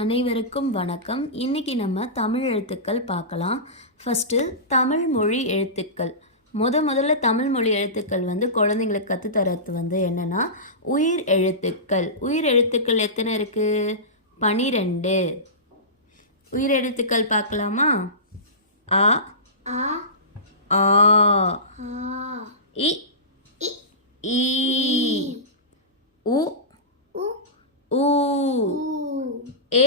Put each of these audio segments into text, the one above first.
அனைவருக்கும் வணக்கம். இன்னைக்கு நம்ம தமிழ் எழுத்துக்கள் பார்க்கலாம். ஃபஸ்ட்டு தமிழ் மொழி எழுத்துக்கள். முதல்ல தமிழ் மொழி எழுத்துக்கள் குழந்தைங்களுக்கு கற்றுத்தரது என்னென்னா உயிர் எழுத்துக்கள். உயிர் எழுத்துக்கள் எத்தனை இருக்குது? 12 உயிர் எழுத்துக்கள் பார்க்கலாமா? அ ஆ ஆ இ ஈ உ ஊ ஏ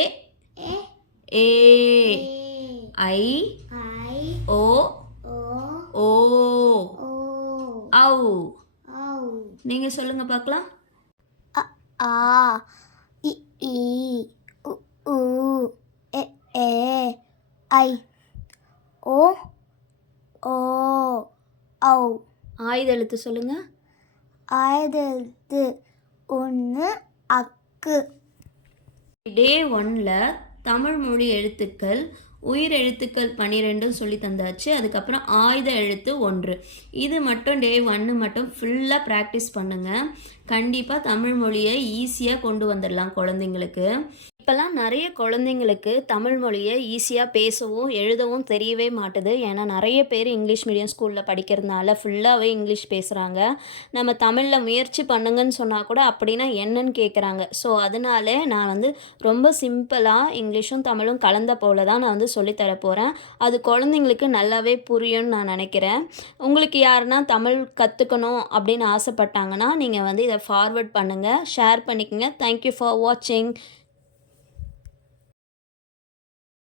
ஏ ஐ ஓ ஓ ஔ. நீங்க சொல்லுங்க பார்க்கலாம். ஆ இ ஈ உ ஊ ஏ ஏ ஐ ஓ ஓ ஔ. ஆயுத எழுத்து சொல்லுங்க. ஆயுதெழுத்து 1 அக்கு. டே 1ல் தமிழ் மொழி எழுத்துக்கள் உயிர் எழுத்துக்கள் 12 சொல்லி தந்தாச்சு. அதுக்கப்புறம் ஆயுத எழுத்து 1. இது மட்டும் டே 1 மட்டும் ஃபுல்லாக ப்ராக்டிஸ் பண்ணுங்கள். கண்டிப்பாக தமிழ் மொழியை ஈஸியாக கொண்டு வந்துடலாம் குழந்தைங்களுக்கு. இப்போல்லாம் நிறைய குழந்தைங்களுக்கு தமிழ் மொழியை ஈஸியாக பேசவும் எழுதவும் தெரியவே மாட்டுது. ஏன்னா நிறைய பேர் இங்கிலீஷ் மீடியம் ஸ்கூலில் படிக்கிறதுனால ஃபுல்லாகவே இங்கிலீஷ் பேசுகிறாங்க. நம்ம தமிழில் முயற்சி பண்ணுங்கன்னு சொன்னால் கூட அப்படின்னா என்னன்னு கேட்குறாங்க. ஸோ அதனால நான் ரொம்ப சிம்பிளாக இங்கிலீஷும் தமிழும் கலந்த போல தான் நான் சொல்லித்தர போகிறேன். அது குழந்தைங்களுக்கு நல்லாவே புரியும்னு நான் நினைக்கிறேன். உங்களுக்கு யாருன்னா தமிழ் கற்றுக்கணும் அப்படின்னு ஆசைப்பட்டாங்கன்னா நீங்கள் இதை ஃபார்வர்ட் பண்ணுங்கள், ஷேர் பண்ணிக்கோங்க. தேங்க்யூ ஃபார் வாட்சிங்.